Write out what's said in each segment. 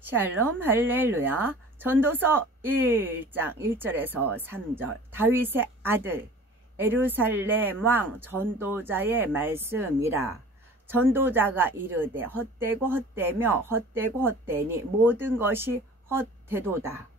샬롬 할렐루야. 전도서 1장 1절에서 3절. 다윗의 아들 예루살렘 왕 전도자의 말씀이라. 전도자가 이르되 헛되고 헛되며 헛되고 헛되니 모든 것이 헛되도다.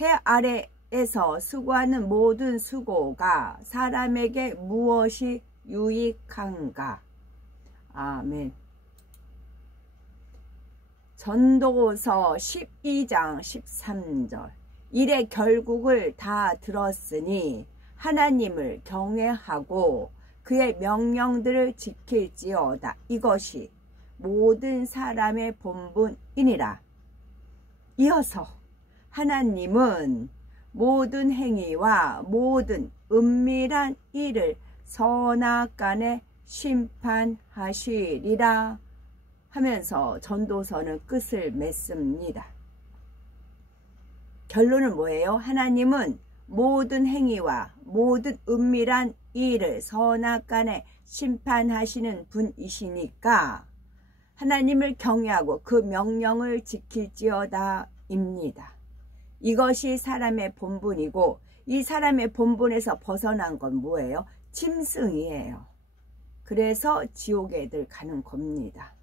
해 아래에서 수고하는 모든 수고가 사람에게 무엇이 유익한가. 아멘. 전도서 12장 13절. 이래 결국을 다 들었으니 하나님을 경외하고 그의 명령들을 지킬지어다. 이것이 모든 사람의 본분이니라. 이어서 하나님은 모든 행위와 모든 은밀한 일을 선악간에 심판하시리라 하면서 전도서는 끝을 맺습니다. 결론은 뭐예요? 하나님은 모든 행위와 모든 은밀한 일을 선악간에 심판하시는 분이시니까 하나님을 경외하고 그 명령을 지킬지어다 입니다. 이것이 사람의 본분이고 이 사람의 본분에서 벗어난 건 뭐예요? 짐승이에요. 그래서 지옥에 애들 가는 겁니다.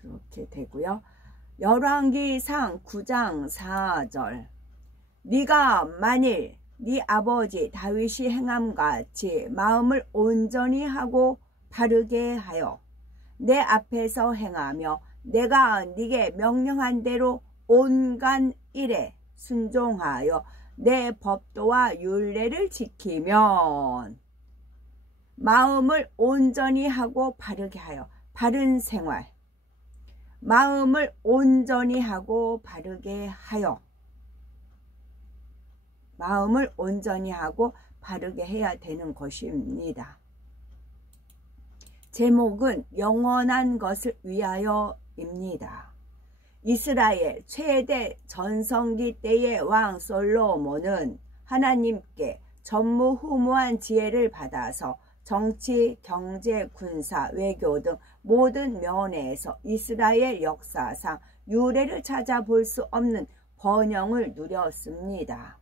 그렇게 되고요. 열왕기상 9장 4절. 네가 만일 네 아버지 다윗이 행함같이 마음을 온전히 하고 바르게 하여 내 앞에서 행하며 내가 네게 명령한 대로 온갖 일에 순종하여 내 법도와 율례를 지키면 마음을 온전히 하고 바르게 하여 바른 생활, 마음을 온전히 하고 바르게 하여 마음을 온전히 하고 바르게 해야 되는 것입니다. 제목은 영원한 것을 위하여입니다. 이스라엘 최대 전성기 때의 왕 솔로몬은 하나님께 전무후무한 지혜를 받아서 정치, 경제, 군사, 외교 등 모든 면에서 이스라엘 역사상 유례를 찾아볼 수 없는 번영을 누렸습니다.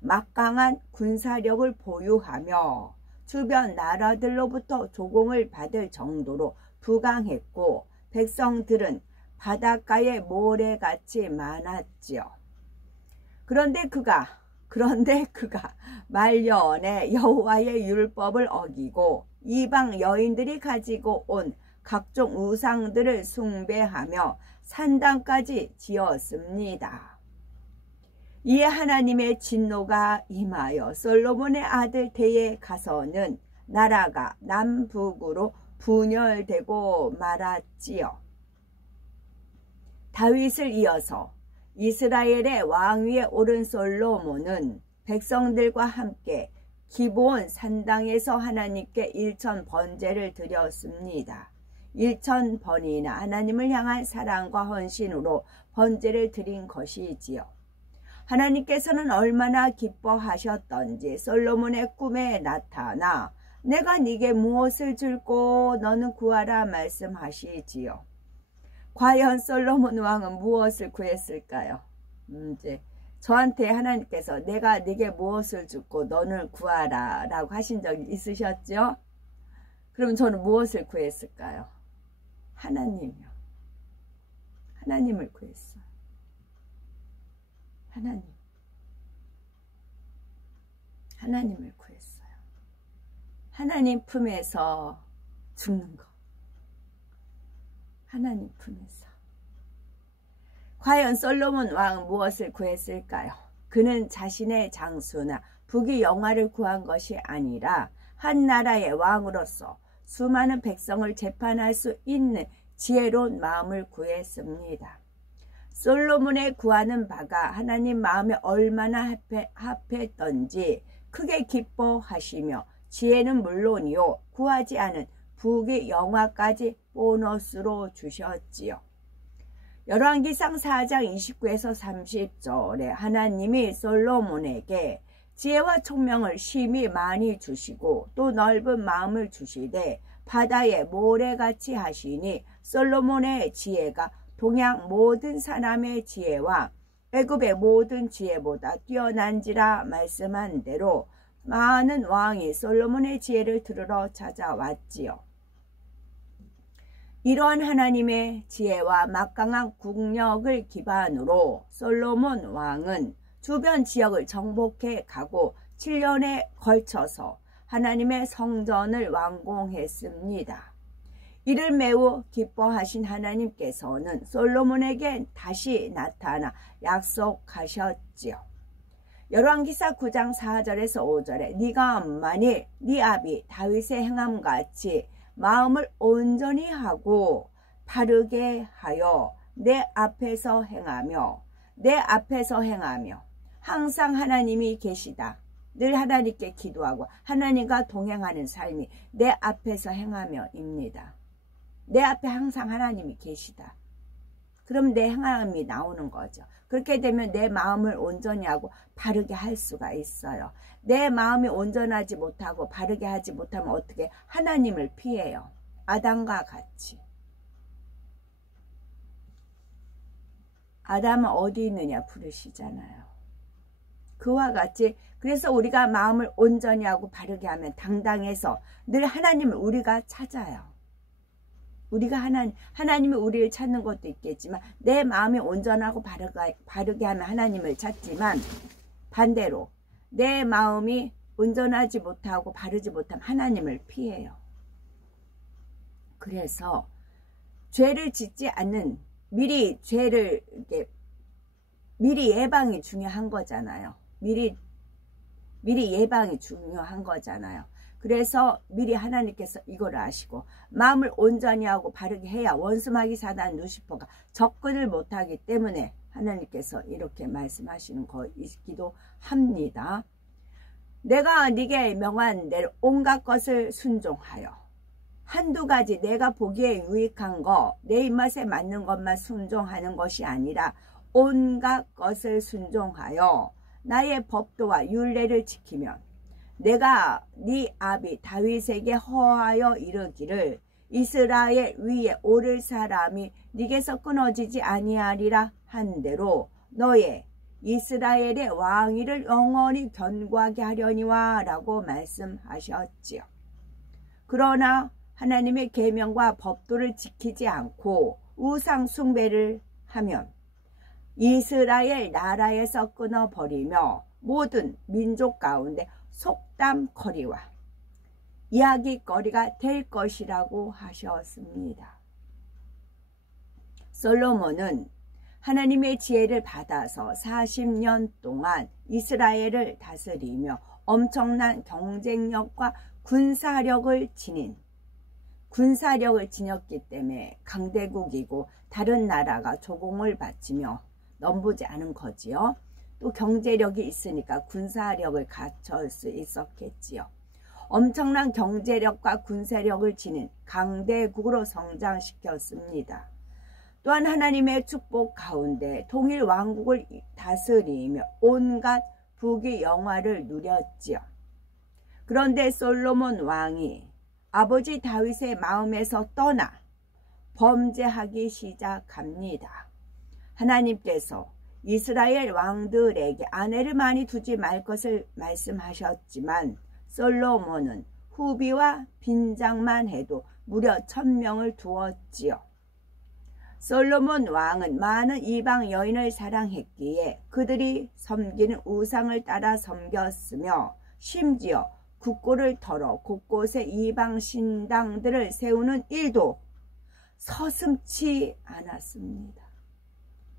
막강한 군사력을 보유하며 주변 나라들로부터 조공을 받을 정도로 부강했고 백성들은 바닷가의 모래같이 많았지요. 그런데 그가 말년에 여호와의 율법을 어기고 이방 여인들이 가지고 온 각종 우상들을 숭배하며 산당까지 지었습니다. 이에 하나님의 진노가 임하여 솔로몬의 아들 때에 가서는 나라가 남북으로 분열되고 말았지요. 다윗을 이어서 이스라엘의 왕위에 오른 솔로몬은 백성들과 함께 기브온 산당에서 하나님께 1000 번제를 드렸습니다. 1000 번이나 하나님을 향한 사랑과 헌신으로 번제를 드린 것이지요. 하나님께서는 얼마나 기뻐하셨던지 솔로몬의 꿈에 나타나 내가 네게 무엇을 줄고 너는 구하라 말씀하시지요. 과연 솔로몬 왕은 무엇을 구했을까요? 이제 저한테 하나님께서 내가 네게 무엇을 주고 너는 구하라 라고 하신 적이 있으셨죠? 그럼 저는 무엇을 구했을까요? 하나님이요. 하나님을 구했어요. 하나님을 구했어요. 하나님 품에서 죽는 것. 하나님 품에서. 과연 솔로몬 왕은 무엇을 구했을까요? 그는 자신의 장수나 부귀 영화를 구한 것이 아니라 한 나라의 왕으로서 수많은 백성을 재판할 수 있는 지혜로운 마음을 구했습니다. 솔로몬의 구하는 바가 하나님 마음에 얼마나 합했던지 크게 기뻐하시며 지혜는 물론이요 구하지 않은 부귀 영화까지 보너스로 주셨지요. 열왕기상 4장 29에서 30절에 하나님이 솔로몬에게 지혜와 총명을 심히 많이 주시고 또 넓은 마음을 주시되 바다의 모래같이 하시니 솔로몬의 지혜가 동양 모든 사람의 지혜와 애굽의 모든 지혜보다 뛰어난지라 말씀한 대로 많은 왕이 솔로몬의 지혜를 들으러 찾아왔지요. 이러한 하나님의 지혜와 막강한 국력을 기반으로 솔로몬 왕은 주변 지역을 정복해 가고 7년에 걸쳐서 하나님의 성전을 완공했습니다. 이를 매우 기뻐하신 하나님께서는 솔로몬에게 다시 나타나 약속하셨지요. 열왕기사 9장 4절에서 5절에 네가 만일 네 아비 다윗의 행함같이 마음을 온전히 하고 바르게 하여 내 앞에서 행하며 항상 하나님이 계시다. 늘 하나님께 기도하고 하나님과 동행하는 삶이 내 앞에서 행하며입니다. 내 앞에 항상 하나님이 계시다. 그럼 내 행함이 나오는 거죠. 그렇게 되면 내 마음을 온전히 하고 바르게 할 수가 있어요. 내 마음이 온전하지 못하고 바르게 하지 못하면 어떻게 하나님을 피해요. 아담과 같이. 아담은 어디 있느냐 부르시잖아요. 그와 같이 그래서 우리가 마음을 온전히 하고 바르게 하면 당당해서 늘 하나님을 우리가 찾아요. 우리가 하나님이 우리를 찾는 것도 있겠지만 내 마음이 온전하고 바르게 하면 하나님을 찾지만 반대로 내 마음이 온전하지 못하고 바르지 못하면 하나님을 피해요. 그래서 죄를 짓지 않는 미리 예방이 중요한 거잖아요. 미리 예방이 중요한 거잖아요. 그래서 미리 하나님께서 이걸 아시고 마음을 온전히 하고 바르게 해야 원수마귀 사단 루시퍼가 접근을 못하기 때문에 하나님께서 이렇게 말씀하시는 것이기도 합니다. 내가 네게 명한 대로 온갖 것을 순종하여 한두 가지 내가 보기에 유익한 거 내 입맛에 맞는 것만 순종하는 것이 아니라 온갖 것을 순종하여 나의 법도와 율례를 지키면 내가 네 아비 다윗에게 허하여 이르기를 이스라엘 위에 오를 사람이 네게서 끊어지지 아니하리라 한 대로 너의 이스라엘의 왕위를 영원히 견고하게 하려니와 라고 말씀하셨지요. 그러나 하나님의 계명과 법도를 지키지 않고 우상 숭배를 하면 이스라엘 나라에서 끊어버리며 모든 민족 가운데 속담거리와 이야기거리가 될 것이라고 하셨습니다. 솔로몬은 하나님의 지혜를 받아서 40년 동안 이스라엘을 다스리며 엄청난 경쟁력과 군사력을 지녔기 때문에 강대국이고 다른 나라가 조공을 바치며 넘보지 않은 거지요. 또 경제력이 있으니까 군사력을 갖출 수 있었겠지요. 엄청난 경제력과 군사력을 지닌 강대국으로 성장시켰습니다. 또한 하나님의 축복 가운데 통일 왕국을 다스리며 온갖 부귀 영화를 누렸지요. 그런데 솔로몬 왕이 아버지 다윗의 마음에서 떠나 범죄하기 시작합니다. 하나님께서 이스라엘 왕들에게 아내를 많이 두지 말 것을 말씀하셨지만 솔로몬은 후비와 빈장만 해도 무려 1000명을 두었지요. 솔로몬 왕은 많은 이방 여인을 사랑했기에 그들이 섬기는 우상을 따라 섬겼으며 심지어 국고를 털어 곳곳에 이방 신당들을 세우는 일도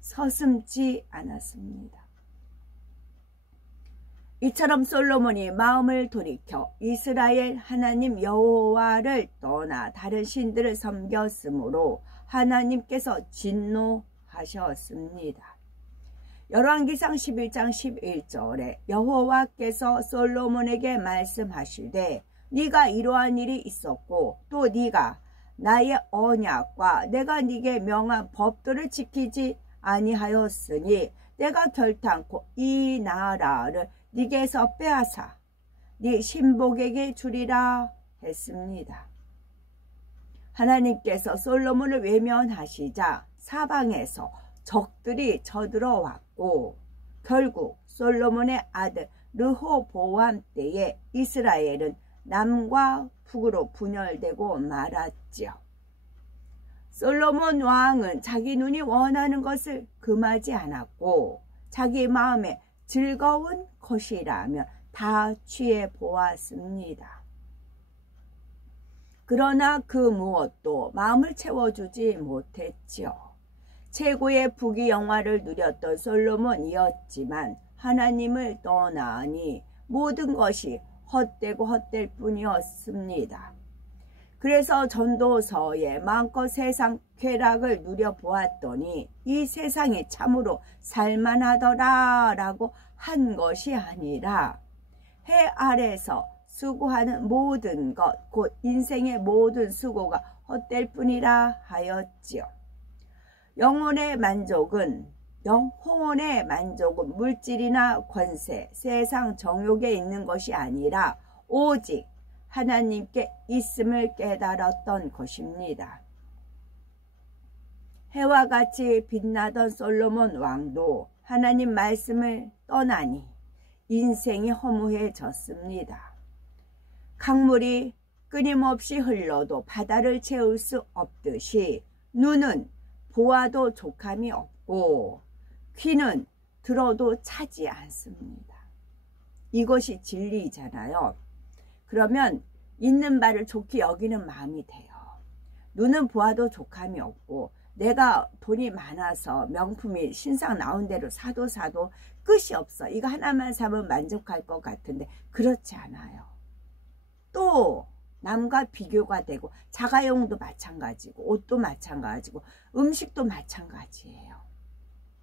서슴지 않았습니다. 이처럼 솔로몬이 마음을 돌이켜 이스라엘 하나님 여호와를 떠나 다른 신들을 섬겼으므로 하나님께서 진노하셨습니다. 열왕기상 11장 11절에 여호와께서 솔로몬에게 말씀하시되 네가 이러한 일이 있었고 또 네가 나의 언약과 내가 네게 명한 법도를 지키지 아니하였으니 내가 결탄코 이 나라를 네게서 빼앗아 네 신복에게 주리라 했습니다. 하나님께서 솔로몬을 외면하시자 사방에서 적들이 쳐들어왔고 결국 솔로몬의 아들 르호보암 때에 이스라엘은 남과 북으로 분열되고 말았지요. 솔로몬 왕은 자기 눈이 원하는 것을 금하지 않았고 자기 마음에 즐거운 것이라면 다 취해 보았습니다. 그러나 그 무엇도 마음을 채워주지 못했지요. 최고의 부귀 영화를 누렸던 솔로몬이었지만 하나님을 떠나니 모든 것이 헛되고 헛될 뿐이었습니다. 그래서 전도서에 마음껏 세상 쾌락을 누려보았더니 이 세상이 참으로 살만하더라 라고 한 것이 아니라 해 아래서 수고하는 모든 것, 곧 인생의 모든 수고가 헛될 뿐이라 하였지요. 영혼의 만족은 물질이나 권세, 세상 정욕에 있는 것이 아니라 오직 하나님께 있음을 깨달았던 것입니다. 해와 같이 빛나던 솔로몬 왕도 하나님 말씀을 떠나니 인생이 허무해졌습니다. 강물이 끊임없이 흘러도 바다를 채울 수 없듯이 눈은 보아도 족함이 없고 귀는 들어도 차지 않습니다. 이것이 진리잖아요. 그러면 있는 바를 좋게 여기는 마음이 돼요. 눈은 보아도 족함이 없고 내가 돈이 많아서 명품이 신상 나온 대로 사도 끝이 없어. 이거 하나만 사면 만족할 것 같은데 그렇지 않아요. 또 남과 비교가 되고 자가용도 마찬가지고 옷도 마찬가지고 음식도 마찬가지예요.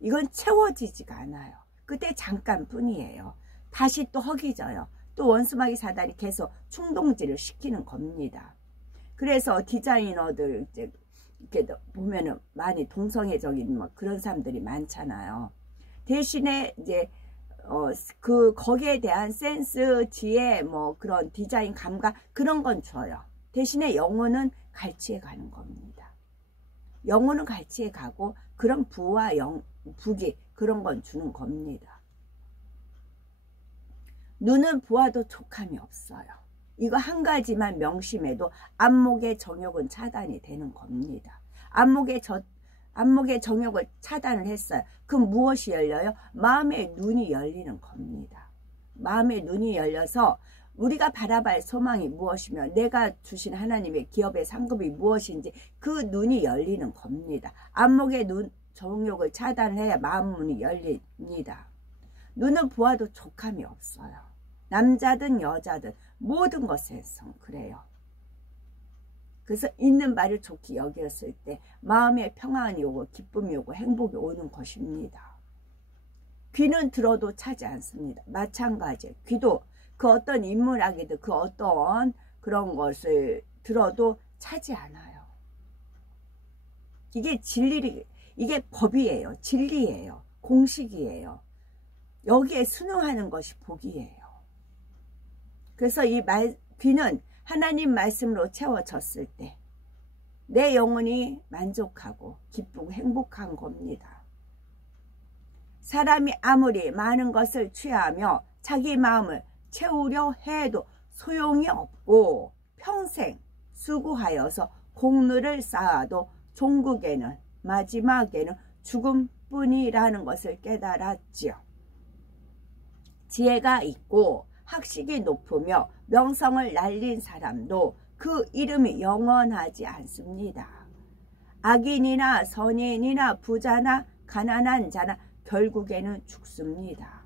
이건 채워지지가 않아요. 그때 잠깐뿐이에요. 다시 또 허기져요. 또 원수마귀 사단이 계속 충동질을 시키는 겁니다. 그래서 디자이너들 이렇게 보면은 많이 동성애적인 그런 사람들이 많잖아요. 대신에 이제 거기에 대한 센스, 지혜, 그런 디자인 감각 그런 건 줘요. 대신에 영혼은 갈취해 가는 겁니다. 영혼은 갈취해 가고 그런 부와 부귀 그런 건 주는 겁니다. 눈은 보아도 족함이 없어요. 이거 한 가지만 명심해도 안목의 정욕은 차단이 되는 겁니다. 안목의 정욕을 차단을 했어요. 그럼 무엇이 열려요? 마음의 눈이 열리는 겁니다. 마음의 눈이 열려서 우리가 바라볼 소망이 무엇이며 내가 주신 하나님의 기업의 상급이 무엇인지 그 눈이 열리는 겁니다. 안목의 정욕을 차단해야 마음 문이 열립니다. 눈은 보아도 족함이 없어요. 남자든 여자든 모든 것에선 그래요. 그래서 있는 바를 좋게 여겼을 때 마음에 평안이 오고 기쁨이 오고 행복이 오는 것입니다. 귀는 들어도 차지 않습니다. 마찬가지예요. 귀도 그 어떤 인문학이든 그 어떤 그런 것을 들어도 차지 않아요. 이게 이게 법이에요. 진리예요. 공식이에요. 여기에 순응하는 것이 복이에요. 그래서 귀는 하나님 말씀으로 채워졌을 때 내 영혼이 만족하고 기쁘고 행복한 겁니다. 사람이 아무리 많은 것을 취하며 자기 마음을 채우려 해도 소용이 없고 평생 수고하여서 공로를 쌓아도 종국에는 마지막에는 죽음뿐이라는 것을 깨달았지요. 지혜가 있고 학식이 높으며 명성을 날린 사람도 그 이름이 영원하지 않습니다. 악인이나 선인이나 부자나 가난한 자나 결국에는 죽습니다.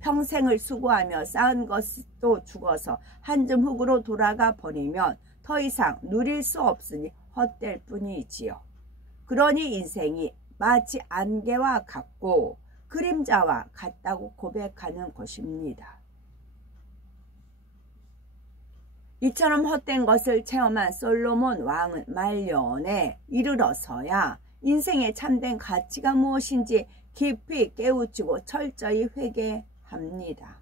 평생을 수고하며 쌓은 것도 죽어서 한 줌 흙으로 돌아가 버리면 더 이상 누릴 수 없으니 헛될 뿐이지요. 그러니 인생이 마치 안개와 같고 그림자와 같다고 고백하는 것입니다. 이처럼 헛된 것을 체험한 솔로몬 왕은 말년에 이르러서야 인생의 참된 가치가 무엇인지 깊이 깨우치고 철저히 회개합니다.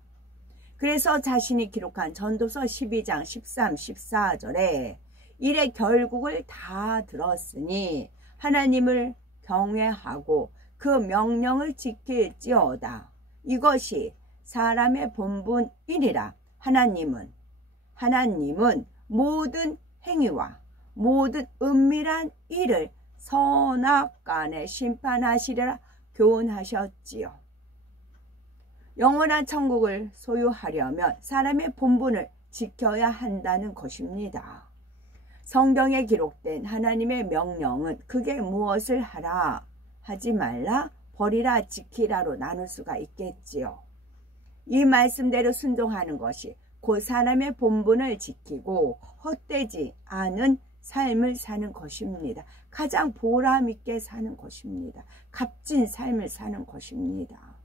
그래서 자신이 기록한 전도서 12장 13, 14절에 일의 결국을 다 들었으니 하나님을 경외하고 그 명령을 지킬지어다. 이것이 사람의 본분이니라. 하나님은 모든 행위와 모든 은밀한 일을 선악간에 심판하시리라 교훈하셨지요. 영원한 천국을 소유하려면 사람의 본분을 지켜야 한다는 것입니다. 성경에 기록된 하나님의 명령은 그게 무엇을 하라, 하지 말라, 버리라, 지키라로 나눌 수가 있겠지요. 이 말씀대로 순종하는 것이 곧 사람의 본분을 지키고 헛되지 않은 삶을 사는 것입니다. 가장 보람 있게 사는 것입니다. 값진 삶을 사는 것입니다.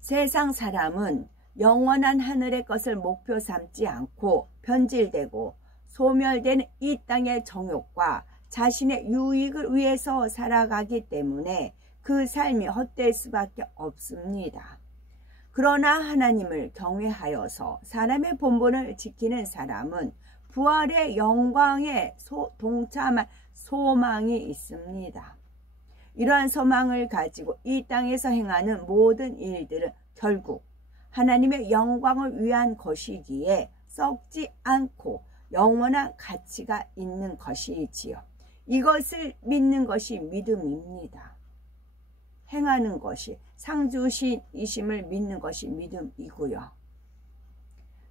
세상 사람은 영원한 하늘의 것을 목표 삼지 않고 변질되고 소멸되는 이 땅의 정욕과 자신의 유익을 위해서 살아가기 때문에 그 삶이 헛될 수밖에 없습니다. 그러나 하나님을 경외하여서 사람의 본분을 지키는 사람은 부활의 영광에 동참할 소망이 있습니다. 이러한 소망을 가지고 이 땅에서 행하는 모든 일들은 결국 하나님의 영광을 위한 것이기에 썩지 않고 영원한 가치가 있는 것이지요. 이것을 믿는 것이 믿음입니다. 행하는 것이 상주신이심을 믿는 것이 믿음이고요.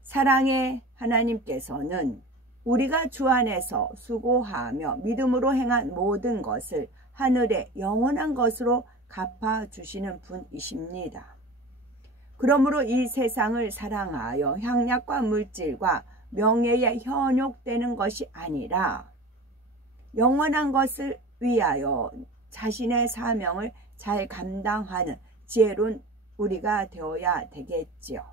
사랑의 하나님께서는 우리가 주 안에서 수고하며 믿음으로 행한 모든 것을 하늘의 영원한 것으로 갚아주시는 분이십니다. 그러므로 이 세상을 사랑하여 향락과 물질과 명예에 현혹되는 것이 아니라 영원한 것을 위하여 자신의 사명을 잘 감당하는 지혜로운 우리가 되어야 되겠지요.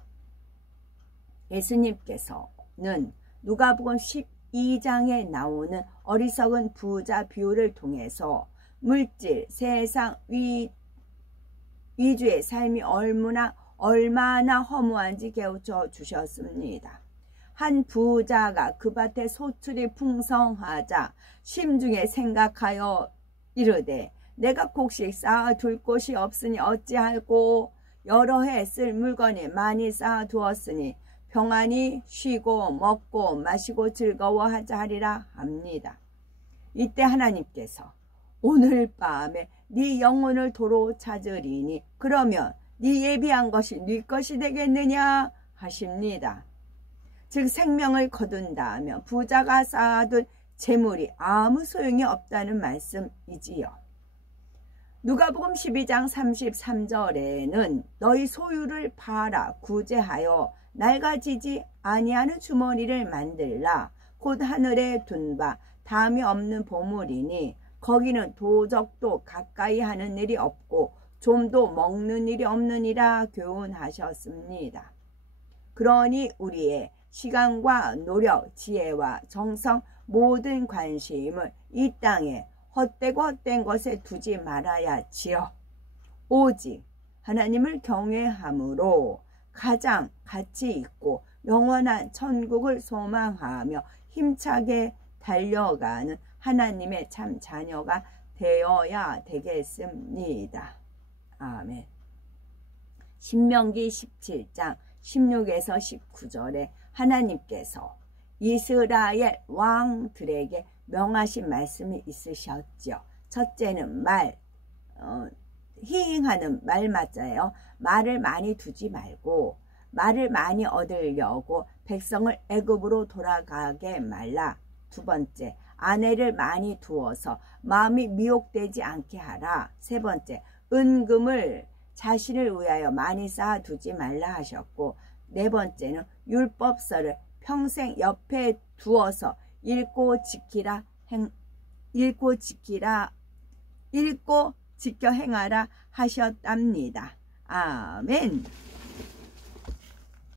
예수님께서는 누가복음 12장에 나오는 어리석은 부자 비유를 통해서 물질, 세상 위주의 삶이 얼마나 허무한지 깨우쳐 주셨습니다. 한 부자가 그 밭에 소출이 풍성하자 심중에 생각하여 이르되 내가 곡식 쌓아둘 곳이 없으니 어찌할꼬. 여러 해 쓸 물건이 많이 쌓아두었으니 평안히 쉬고 먹고 마시고 즐거워하자 하리라 합니다. 이때 하나님께서 오늘 밤에 네 영혼을 도로 찾으리니 그러면 네 예비한 것이 네 것이 되겠느냐 하십니다. 즉 생명을 거둔다면 부자가 쌓아둔 재물이 아무 소용이 없다는 말씀이지요. 누가복음 12장 33절에는 너희 소유를 팔아 구제하여 낡아지지 아니하는 주머니를 만들라. 곧 하늘에 둔 바 담이 없는 보물이니 거기는 도적도 가까이 하는 일이 없고 좀도 먹는 일이 없느니라 교훈하셨습니다. 그러니 우리의 시간과 노력, 지혜와 정성, 모든 관심을 이 땅에 헛되고 헛된 것에 두지 말아야지요. 오직 하나님을 경외함으로 가장 가치 있고 영원한 천국을 소망하며 힘차게 달려가는 하나님의 참 자녀가 되어야 되겠습니다. 아멘. 신명기 17장 16에서 19절에 하나님께서 이스라엘 왕들에게 명하신 말씀이 있으셨죠. 첫째는 희행하는 말 맞아요. 말을 많이 두지 말고 말을 많이 얻으려고 백성을 애굽으로 돌아가게 말라. 두 번째, 아내를 많이 두어서 마음이 미혹되지 않게 하라. 세 번째, 은금을 자신을 위하여 많이 쌓아두지 말라 하셨고, 네 번째는 율법서를 평생 옆에 두어서 읽고 지켜 행하라 하셨답니다. 아멘.